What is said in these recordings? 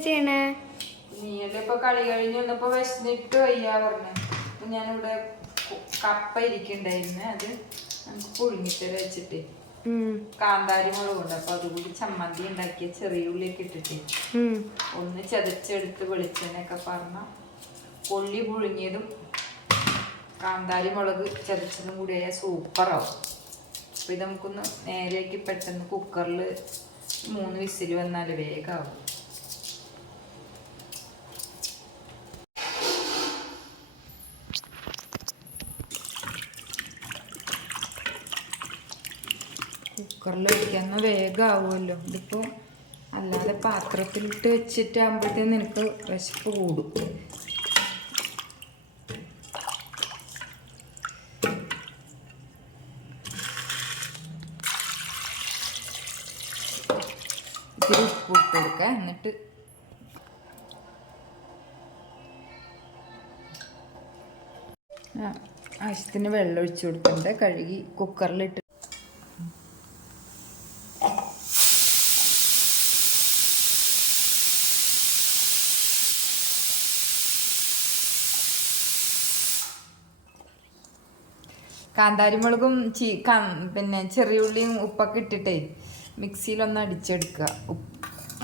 ചെയ്യണേ? നീയല്ലേ ഇപ്പൊ കളി കഴിഞ്ഞ് വന്നപ്പോ വിശന്നിട്ട് വയ്യ പറഞ്ഞു. ഞാനിവിടെ കപ്പ ഇരിക്കണ്ടായിരുന്നു അത് നമുക്ക് പുഴുങ്ങിട്ട് വെച്ചിട്ട്. കാന്താരി മുളകുണ്ട് അപ്പൊ അതുകൂടി ചമ്മന്തി ഉണ്ടാക്കിയ ചെറിയ ഉള്ളിയൊക്കെ ഇട്ടിട്ട്. ഒന്ന് ചതച്ചെടുത്ത് വെളിച്ചെണ്ണയൊക്കെ പറഞ്ഞ കൊള്ളി പുഴുങ്ങിയതും കാന്താരി മുളക് ചതച്ചതും കൂടി ആയാൽ സൂപ്പറാവും. അപ്പൊ ഇത് നമുക്കൊന്ന് നേരെയാക്കി പെട്ടെന്ന് കുക്കറിൽ മൂന്ന് വിസിൽ വന്നാൽ വേഗമാവും കുക്കറിൽ വയ്ക്കാന്ന് വേഗമാവുമല്ലോ ഇതിപ്പോൾ അല്ലാതെ പാത്രത്തിലിട്ട് വെച്ചിട്ടാകുമ്പോഴത്തേന് നിനക്ക് വിശപ്പ് കൂടും. ഇത്തിരി ഉപ്പ് ഇട്ട് കൊടുക്കുക എന്നിട്ട് ആവശ്യത്തിന് വെള്ളം ഒഴിച്ചു കൊടുക്കണ്ട കഴുകി കുക്കറിലിട്ട്. കാന്താരിമുളകും ചീ പിന്നെ ചെറിയ ഉള്ളിയും ഉപ്പൊക്കെ ഇട്ടിട്ടേ മിക്സിയിലൊന്ന് അടിച്ചെടുക്കുക.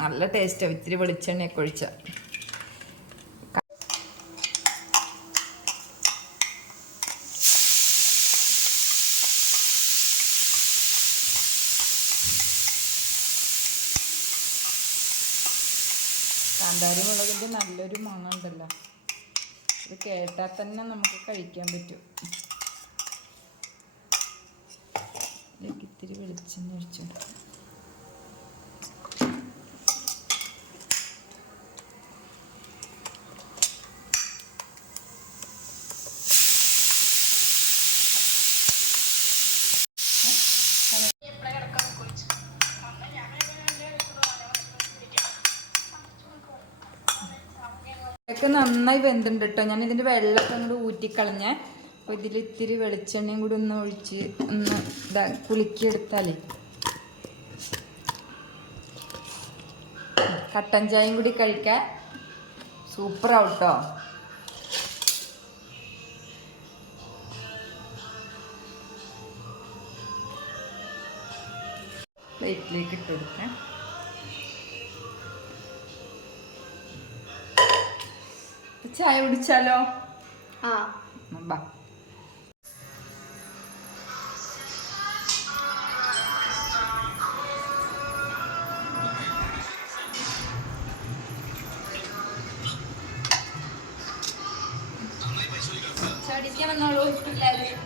നല്ല ടേസ്റ്റാണ് ഇത്തിരി വെളിച്ചെണ്ണയൊക്കെ ഒഴിച്ച. കാന്താരി മുളകിന്റെ നല്ലൊരു മണമുണ്ടല്ലോ. ഇത് കേട്ടാൽ തന്നെ നമുക്ക് കഴിക്കാൻ പറ്റും. ഇത്തിരി വെളിച്ചെണ്ണ ഒഴിച്ചു ഒക്കെ നന്നായി വെന്തുണ്ട് കേട്ടോ ഞാൻ ഇതിന്റെ വെള്ളമൊക്കെ അങ്ങോട്ട് ഊറ്റിക്കളഞ്ഞേ അപ്പോൾ ഇതിൽ ഇത്തിരി വെളിച്ചെണ്ണയും കൂടി ഒന്ന് ഒഴിച്ച് ഒന്ന് ഇതാ കുലുക്കിയെടുത്താലേ. കട്ടൻ ചായയും കൂടി കഴിക്കാൻ സൂപ്പറാവും കേട്ടോ പ്ലേറ്റിലേക്ക് ഇട്ട് കൊടുക്കാം. ചായ കുടിച്ചാലോ? ആ. ബാ. ചടിക്കാൻ വന്നോളൂ എല്ലാവരും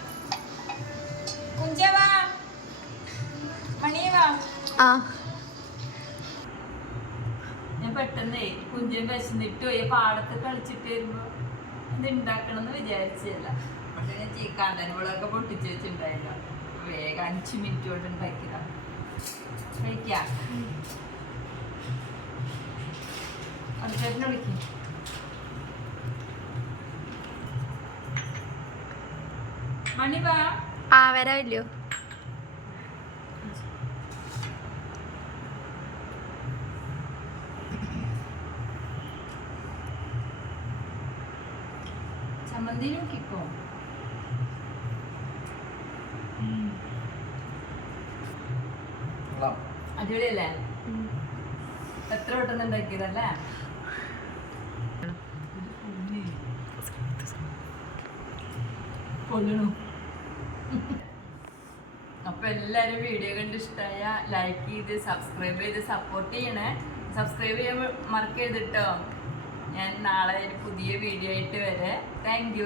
കുഞ്ചവാ. മണിയവാ ആ. പെട്ടെന്നേ കുഞ്ചൻ വിശന്നിട്ട് പോയി. പാടത്ത് കളിച്ചിട്ട് വരുമ്പോ ഇത് ഉണ്ടാക്കണമെന്ന് വിചാരിച്ചല്ല പക്ഷെ ഞാൻ ചീക്കാണ്ടനുകളൊക്കെ പൊട്ടിച്ച് വെച്ചിട്ടുണ്ടായില്ല. വേഗം അഞ്ച് മിനിറ്റ് കൊണ്ട് ഉണ്ടാക്കിയതാ കഴിക്കാം? ആ വരാമല്ലോ ചമ്മന്തി നോക്കിക്കോ അടിപൊളിയല്ലേ? എത്ര പെട്ടെന്ന് ഉണ്ടാക്കിയതല്ലേ? കൊല്ലണു? അപ്പൊ എല്ലാരും വീഡിയോ കണ്ട് ഇഷ്ടമായ ലൈക്ക് ചെയ്ത് സബ്സ്ക്രൈബ് ചെയ്ത് സപ്പോർട്ട് ചെയ്യണേ. സബ്സ്ക്രൈബ് ചെയ്യാൻ മറക്കരുത് കേട്ടോ ഞാൻ നാളെ ഒരു പുതിയ വീഡിയോ ആയിട്ട് വരെ. താങ്ക്